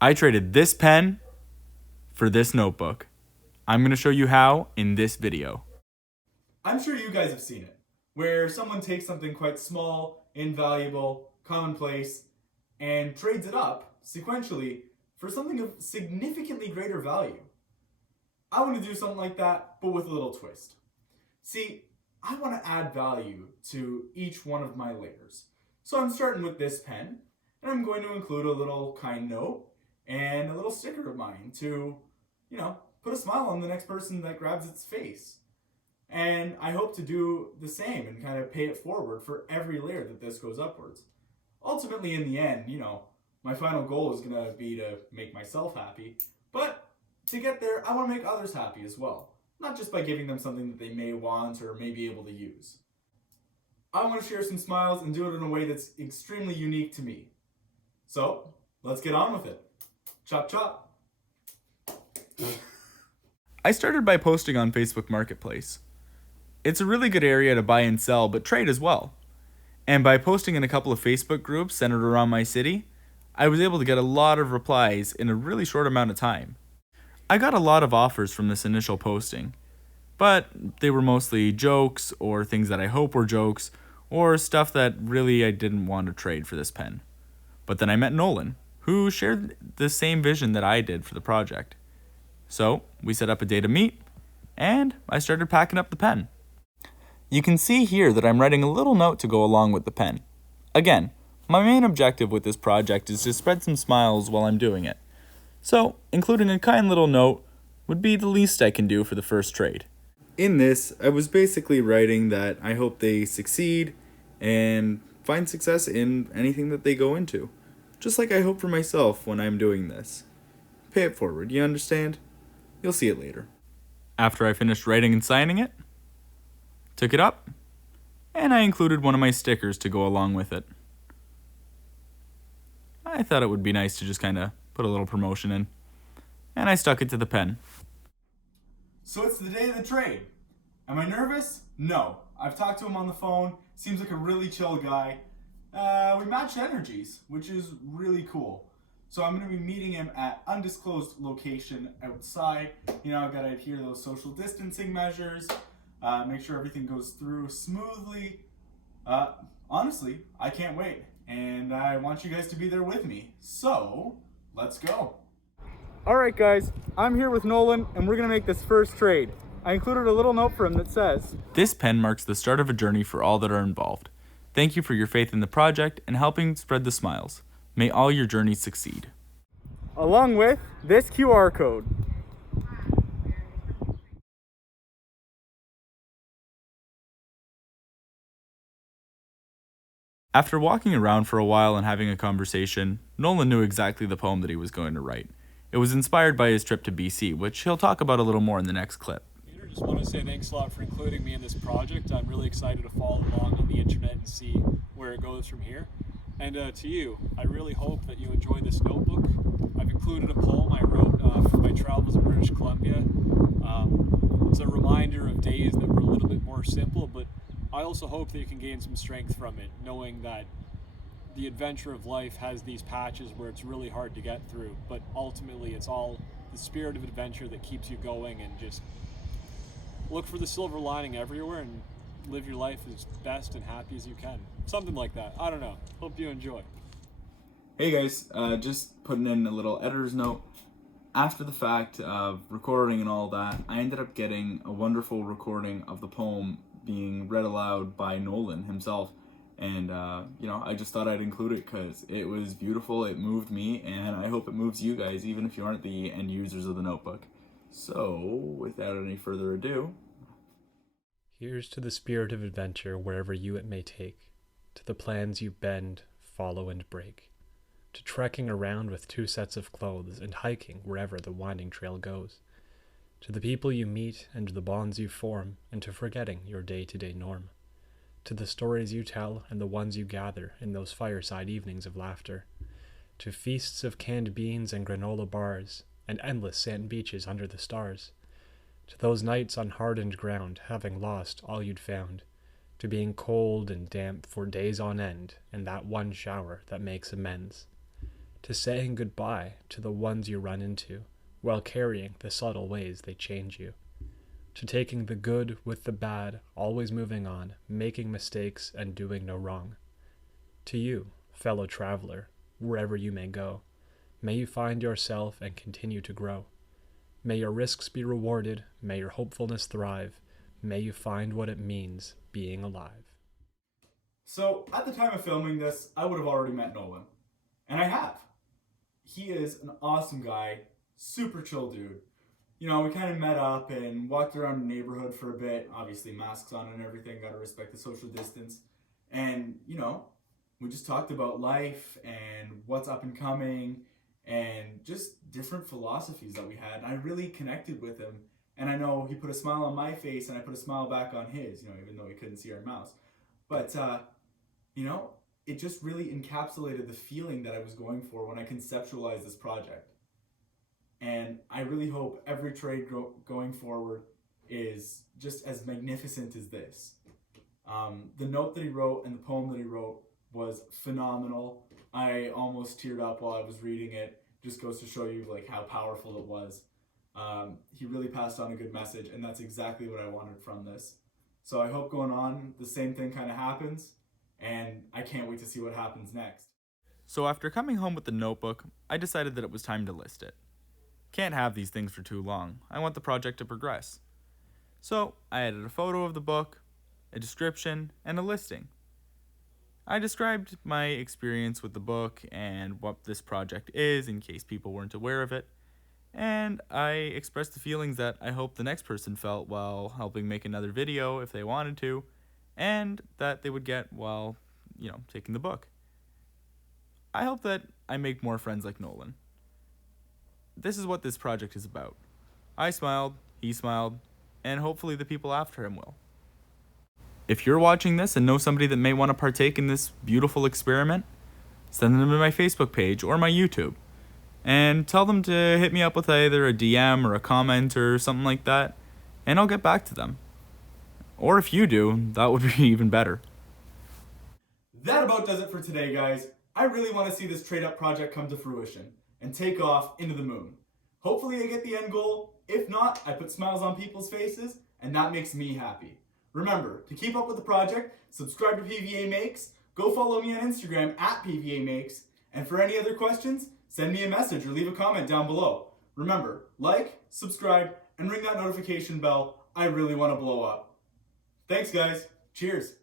I traded this pen for this notebook. I'm going to show you how in this video. I'm sure you guys have seen it, where someone takes something quite small, invaluable, commonplace, and trades it up sequentially for something of significantly greater value. I want to do something like that, but with a little twist. See, I want to add value to each one of my layers. So I'm starting with this pen, and I'm going to include a little kind note and a little sticker of mine to, put a smile on the next person that grabs its face. And I hope to do the same and kind of pay it forward for every layer that this goes upwards. Ultimately, in the end, my final goal is going to be to make myself happy. But to get there, I want to make others happy as well. Not just by giving them something that they may want or may be able to use. I want to share some smiles and do it in a way that's extremely unique to me. So, let's get on with it. Chop chop. I started by posting on Facebook Marketplace. It's a really good area to buy and sell, but trade as well. And by posting in a couple of Facebook groups centered around my city, I was able to get a lot of replies in a really short amount of time. I got a lot of offers from this initial posting, but they were mostly jokes or things that I hope were jokes or stuff that really I didn't want to trade for this pen. But then I met Nolan, who shared the same vision that I did for the project. So we set up a day to meet, and I started packing up the pen. You can see here that I'm writing a little note to go along with the pen. Again, my main objective with this project is to spread some smiles while I'm doing it. So, including a kind little note would be the least I can do for the first trade. In this, I was basically writing that I hope they succeed and find success in anything that they go into. Just like I hope for myself when I'm doing this. Pay it forward, you understand? You'll see it later. After I finished writing and signing it, took it up, and I included one of my stickers to go along with it. I thought it would be nice to just kind of put a little promotion in, and I stuck it to the pen. So it's the day of the trade. Am I nervous? No. I've talked to him on the phone. Seems like a really chill guy. We matched energies, which is really cool. So I'm going to be meeting him at undisclosed location outside. I've got to adhere to those social distancing measures. Make sure everything goes through smoothly. Honestly, I can't wait. And I want you guys to be there with me. So, let's go. Alright guys, I'm here with Nolan and we're going to make this first trade. I included a little note for him that says, "This pen marks the start of a journey for all that are involved. Thank you for your faith in the project and helping spread the smiles. May all your journeys succeed." Along with this QR code. After walking around for a while and having a conversation, Nolan knew exactly the poem that he was going to write. It was inspired by his trip to BC, which he'll talk about a little more in the next clip. Peter, just want to say thanks a lot for including me in this project. I'm really excited to follow along on the internet and see where it goes from here. And to you, I really hope that you enjoy this notebook. I've included a poem I wrote for my travels in British Columbia. It's a reminder of days that were a little bit more simple, but I also hope that you can gain some strength from it, knowing that the adventure of life has these patches where it's really hard to get through, but ultimately it's all the spirit of adventure that keeps you going, and just look for the silver lining everywhere and live your life as best and happy as you can. Something like that. I don't know. Hope you enjoy. Hey guys, just putting in a little editor's note. After the fact of recording and all that, I ended up getting a wonderful recording of the poem being read aloud by Nolan himself. And, I just thought I'd include it because it was beautiful, it moved me, and I hope it moves you guys, even if you aren't the end users of the notebook. So, without any further ado, here's to the spirit of adventure wherever you it may take, to the plans you bend, follow, and break, to trekking around with 2 sets of clothes and hiking wherever the winding trail goes, to the people you meet and the bonds you form, and to forgetting your day-to-day norm, to the stories you tell and the ones you gather in those fireside evenings of laughter, to feasts of canned beans and granola bars, and endless sand beaches under the stars, to those nights on hardened ground, having lost all you'd found, to being cold and damp for days on end, and that one shower that makes amends, to saying goodbye to the ones you run into, while carrying the subtle ways they change you, to taking the good with the bad, always moving on, making mistakes and doing no wrong. To you, fellow traveler, wherever you may go, may you find yourself and continue to grow. May your risks be rewarded, may your hopefulness thrive, may you find what it means being alive. So, at the time of filming this, I would have already met Nolan. And I have. He is an awesome guy, super chill dude. You know, we kind of met up and walked around the neighborhood for a bit. Obviously, masks on and everything, gotta respect the social distance. And, you know, we just talked about life and what's up and coming and just different philosophies that we had. And I really connected with him. And I know he put a smile on my face and I put a smile back on his, you know, even though he couldn't see our mouths. But, you know, it just really encapsulated the feeling that I was going for when I conceptualized this project. And I really hope every trade going forward is just as magnificent as this. The note that he wrote and the poem that he wrote was phenomenal. I almost teared up while I was reading it. Just goes to show you like how powerful it was. He really passed on a good message, and that's exactly what I wanted from this. So I hope going on, the same thing kind of happens, and I can't wait to see what happens next. So after coming home with the notebook, I decided that it was time to list it. Can't have these things for too long. I want the project to progress. So I added a photo of the book, a description, and a listing. I described my experience with the book and what this project is in case people weren't aware of it. And I expressed the feelings that I hope the next person felt while helping make another video if they wanted to, and that they would get while, taking the book. I hope that I make more friends like Nolan. This is what this project is about. I smiled, he smiled, and hopefully the people after him will. If you're watching this and know somebody that may want to partake in this beautiful experiment, send them to my Facebook page or my YouTube. And tell them to hit me up with either a DM or a comment or something like that, and I'll get back to them. Or if you do, that would be even better. That about does it for today, guys. I really want to see this trade up project come to fruition and take off into the moon. Hopefully I get the end goal. If not, I put smiles on people's faces, and that makes me happy. Remember, to keep up with the project, subscribe to PVA Makes, go follow me on Instagram at PVA Makes, and for any other questions, send me a message or leave a comment down below. Remember, like, subscribe, and ring that notification bell. I really want to blow up. Thanks, guys. Cheers.